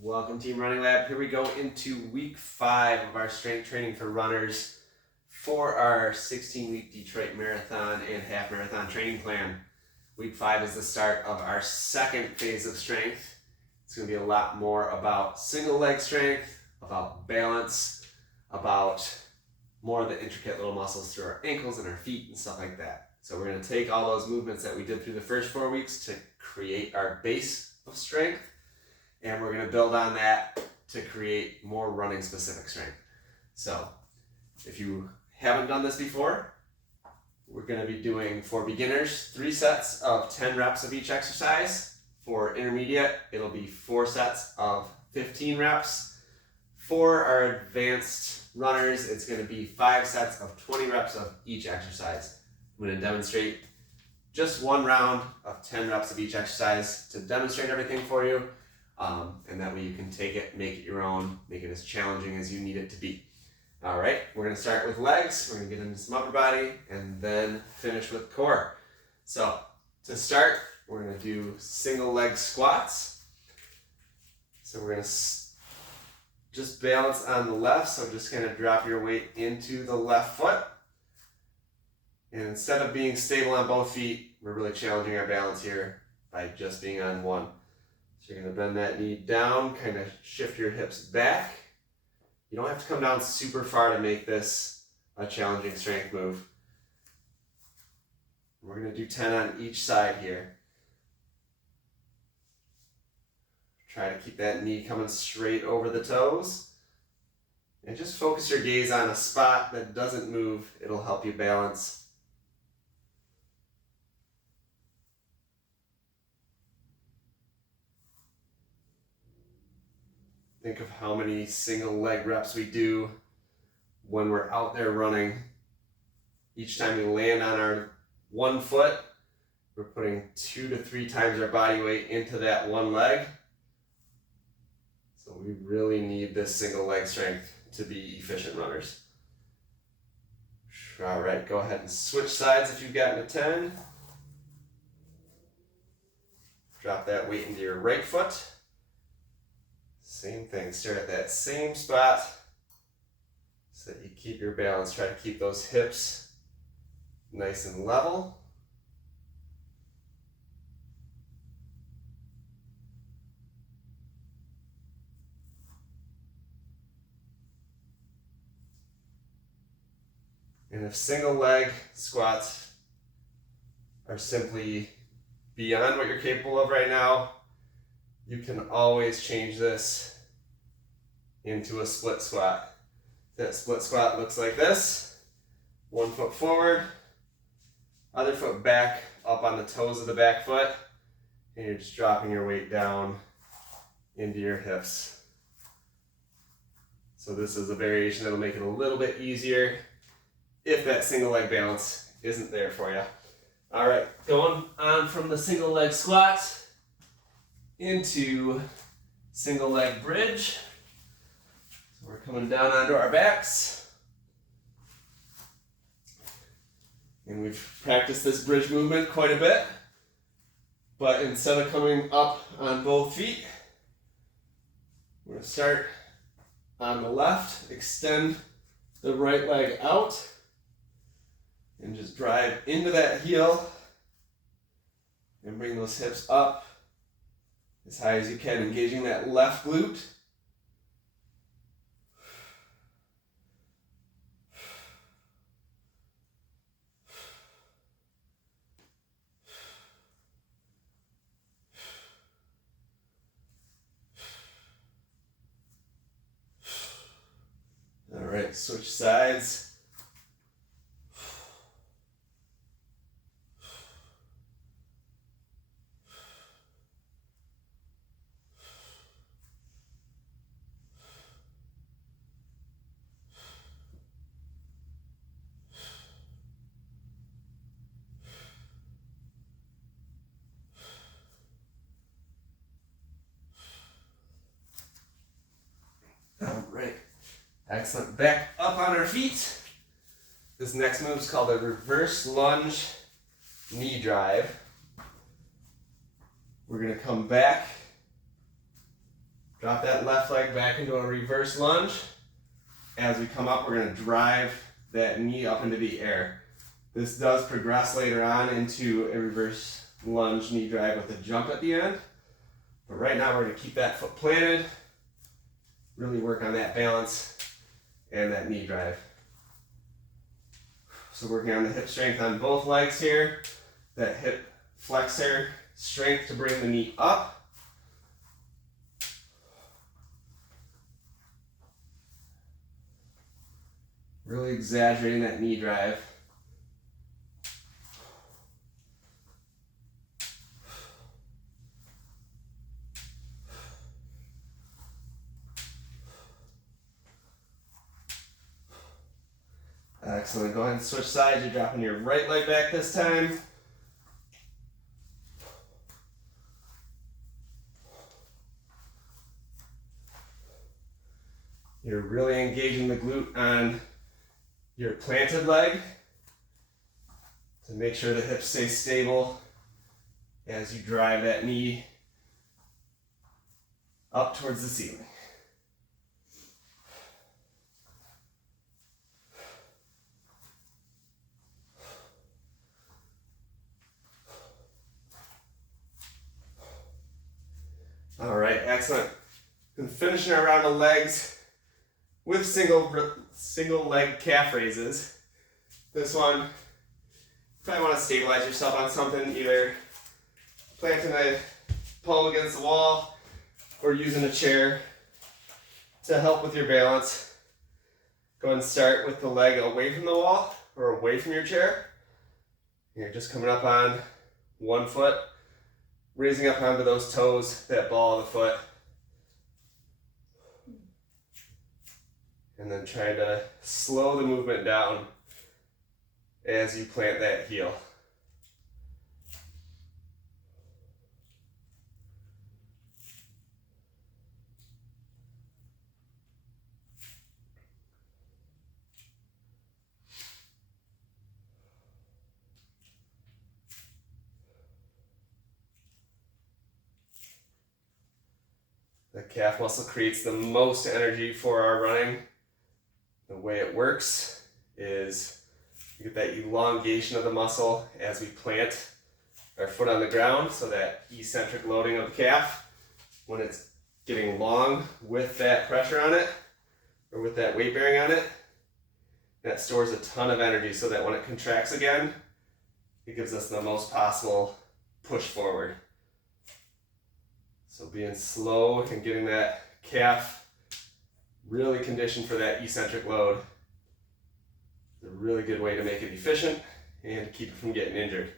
Welcome Team Running Lab. Here we go into week 5 of our strength training for runners for our 16-week Detroit Marathon and half marathon training plan. Week 5 is the start of our second phase of strength. It's going to be a lot more about single leg strength, about balance, about more of the intricate little muscles through our ankles and our feet and stuff like that. So we're going to take all those movements that we did through the first 4 weeks to create our base of strength. And we're going to build on that to create more running specific strength. So if you haven't done this before, we're going to be doing, for beginners, 3 sets of 10 reps of each exercise. For intermediate, it'll be 4 sets of 15 reps. For our advanced runners, it's going to be 5 sets of 20 reps of each exercise. I'm going to demonstrate just 1 round of 10 reps of each exercise to demonstrate everything for you. And that way you can take it, make it your own, make it as challenging as you need it to be. All right, we're going to start with legs, we're going to get into some upper body, and then finish with core. So to start, we're going to do single leg squats. So we're going to just balance on the left, so just kind of drop your weight into the left foot. And instead of being stable on both feet, we're really challenging our balance here by just being on one. So you're going to bend that knee down, kind of shift your hips back. You don't have to come down super far to make this a challenging strength move. We're going to do 10 on each side here. Try to keep that knee coming straight over the toes. And just focus your gaze on a spot that doesn't move. It'll help you balance. Think of how many single leg reps we do when we're out there running. Each time we land on our one foot, we're putting 2 to 3 times our body weight into that one leg. So we really need this single leg strength to be efficient runners. All right, go ahead and switch sides if you've gotten to 10. Drop that weight into your right foot. Same thing, start at that same spot so that you keep your balance. Try to keep those hips nice and level. And if single leg squats are simply beyond what you're capable of right now, you can always change this into a split squat. That split squat looks like this. 1 foot forward, other foot back up on the toes of the back foot, and you're just dropping your weight down into your hips. So this is a variation that'll make it a little bit easier if that single leg balance isn't there for you. All right, going on from the single leg squat into single leg bridge. So we're coming down onto our backs. And we've practiced this bridge movement quite a bit. But instead of coming up on both feet, we're going to start on the left, extend the right leg out, and just drive into that heel and bring those hips up as high as you can, engaging that left glute. All right, switch sides. All right, excellent. Back up on our feet. This next move is called a reverse lunge knee drive. We're going to come back Drop that left leg back into a reverse lunge. As we come up, we're going to drive that knee up into the air. This does progress later on into a reverse lunge knee drive with a jump at the end. But right now we're going to keep that foot planted, really work on that balance and that knee drive. So working on the hip strength on both legs here, that hip flexor strength to bring the knee up. Really exaggerating that knee drive. Excellent. Go ahead and switch sides. You're dropping your right leg back this time. You're really engaging the glute on your planted leg to make sure the hips stay stable as you drive that knee up towards the ceiling. All right, excellent. And finishing our round of legs with single leg calf raises. This one, you probably want to stabilize yourself on something, either planting a palm against the wall or using a chair to help with your balance. Go ahead and start with the leg away from the wall or away from your chair. You're just coming up on one foot, raising up onto those toes, that ball of the foot. And then try to slow the movement down as you plant that heel. The calf muscle creates the most energy for our running. The way it works is you get that elongation of the muscle as we plant our foot on the ground, so that eccentric loading of the calf, when it's getting long with that pressure on it, or with that weight bearing on it, that stores a ton of energy so that when it contracts again, it gives us the most possible push forward. So being slow and getting that calf really conditioned for that eccentric load is a really good way to make it efficient and to keep it from getting injured.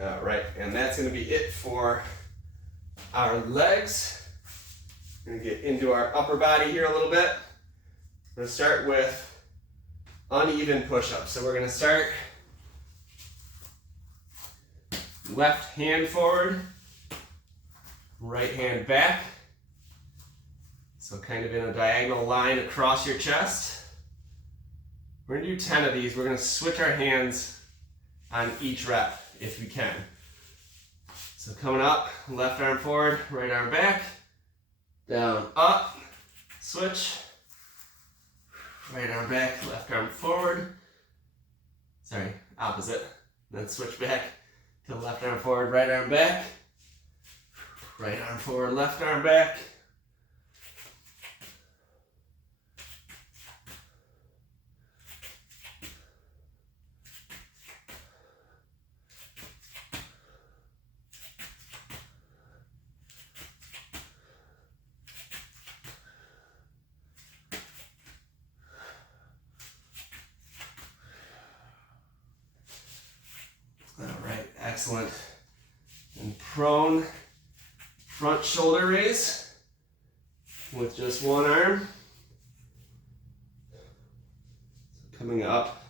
All right, and that's going to be it for our legs. We're going to get into our upper body here a little bit. We're going to start with uneven push-ups. So we're going to start left hand forward, right hand back. So kind of in a diagonal line across your chest. We're going to do 10 of these. We're going to switch our hands on each rep if we can. So coming up, left arm forward, right arm back, down, up, switch, right arm back, left arm forward, sorry, opposite, then switch back to left arm forward, right arm back, right arm forward, left arm back, excellent. And prone front shoulder raise with just one arm. So coming up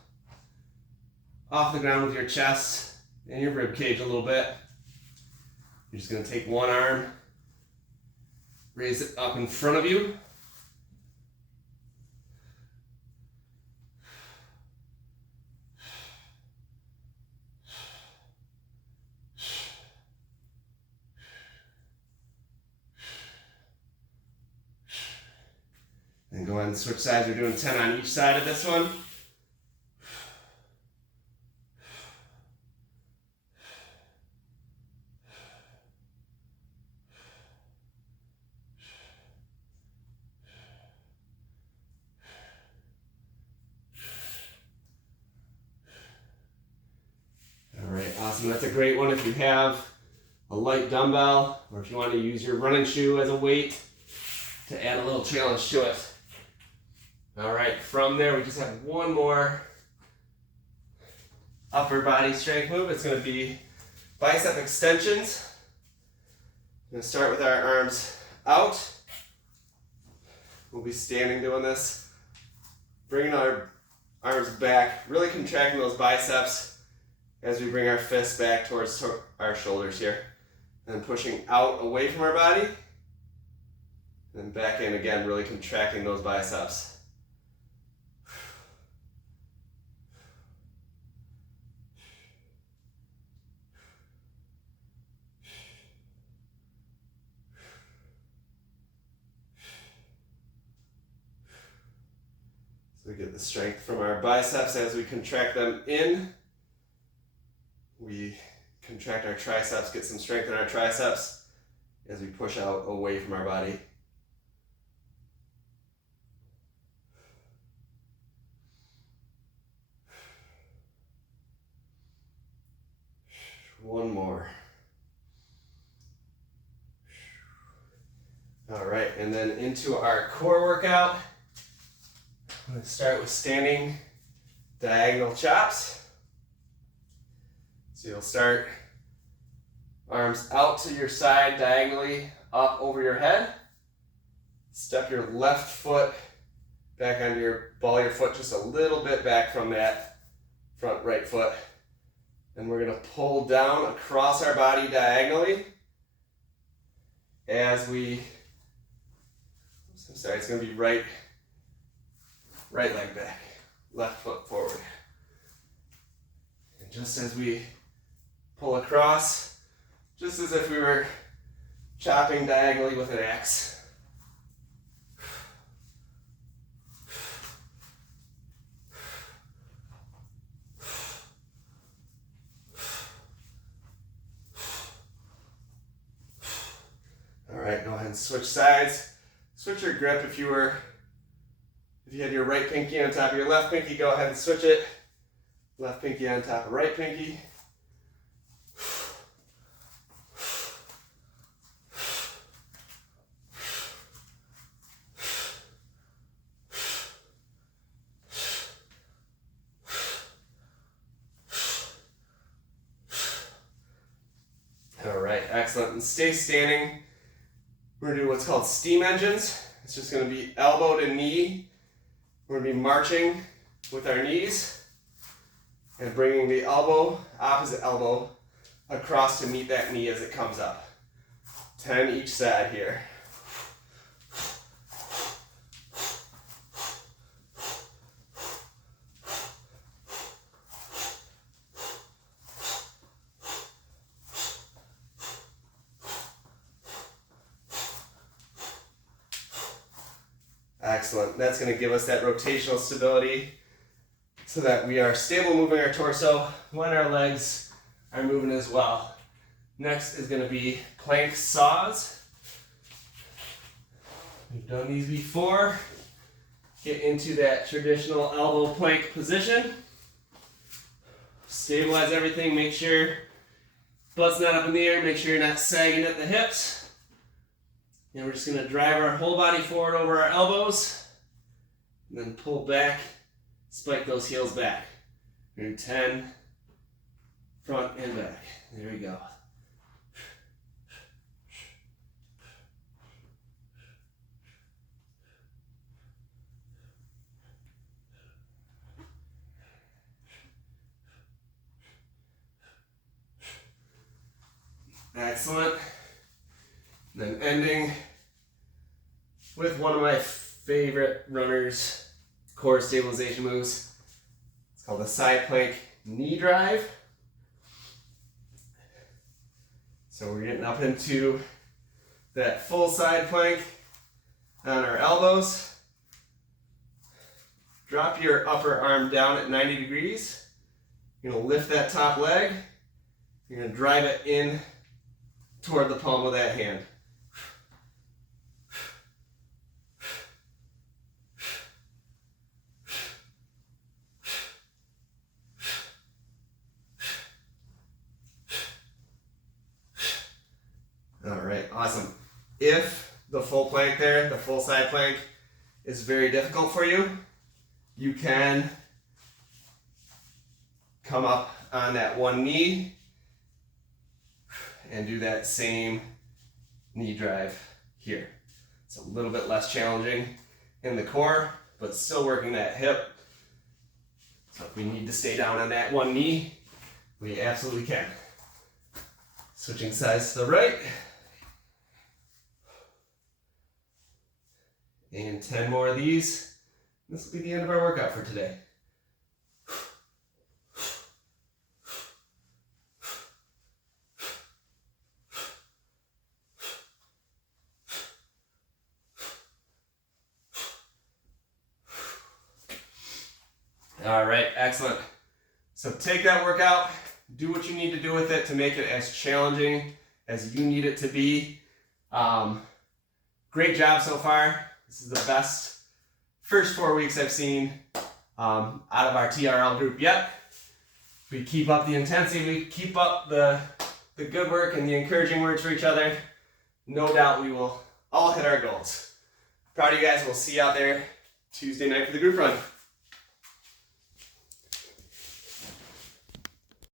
off the ground with your chest and your rib cage a little bit. You're just going to take one arm, raise it up in front of you. And go ahead and switch sides. We're doing 10 on each side of this one. All right, awesome. That's a great one if you have a light dumbbell or if you want to use your running shoe as a weight to add a little challenge to it. All right, from there, we just have one more upper body strength move. It's going to be bicep extensions. I'm going to start with our arms out. We'll be standing doing this. Bringing our arms back, really contracting those biceps as we bring our fists back towards our shoulders here. And pushing out away from our body. And back in again, really contracting those biceps. So we get the strength from our biceps as we contract them in. We contract our triceps, get some strength in our triceps as we push out away from our body. One more. All right, and then into our core workout. I'm going to start with standing diagonal chops. So you'll start arms out to your side diagonally up over your head. Step your left foot back onto your ball of your foot just a little bit back from that front right foot. And we're going to pull down across our body diagonally as we, it's going to be right leg back, left foot forward. And just as we pull across, just as if we were chopping diagonally with an axe. All right, go ahead and switch sides. Switch your grip if you had your right pinky on top of your left pinky, go ahead and switch it. Left pinky on top of right pinky. All right, excellent. And stay standing. We're going to do what's called steam engines. It's just going to be elbow to knee. We're going to be marching with our knees and bringing the elbow, opposite elbow, across to meet that knee as it comes up. 10 each side here. Excellent. That's going to give us that rotational stability so that we are stable moving our torso when our legs are moving as well. Next is going to be plank saws. We've done these before. Get into that traditional elbow plank position. Stabilize everything. Make sure butt's not up in the air. Make sure you're not sagging at the hips. And we're just going to drive our whole body forward over our elbows. And then pull back, spike those heels back. We're in 10, front and back. There we go. Excellent. And then ending with one of my favorite runners' core stabilization moves. It's called the side plank knee drive. So we're getting up into that full side plank on our elbows. Drop your upper arm down at 90 degrees. You're going to lift that top leg. You're going to drive it in toward the palm of that hand. All right, awesome. If the full plank there, the full side plank, is very difficult for you, you can come up on that one knee and do that same knee drive here. It's a little bit less challenging in the core, but still working that hip. So if we need to stay down on that one knee, we absolutely can. Switching sides to the right. And 10 more of these. This will be the end of our workout for today. All right, excellent. So take that workout, do what you need to do with it to make it as challenging as you need it to be. Great job so far. This is the best first 4 weeks I've seen out of our TRL group yet. If we keep up the intensity, we keep up the good work and the encouraging words for each other, no doubt we will all hit our goals. Proud of you guys. We'll see you out there Tuesday night for the group run.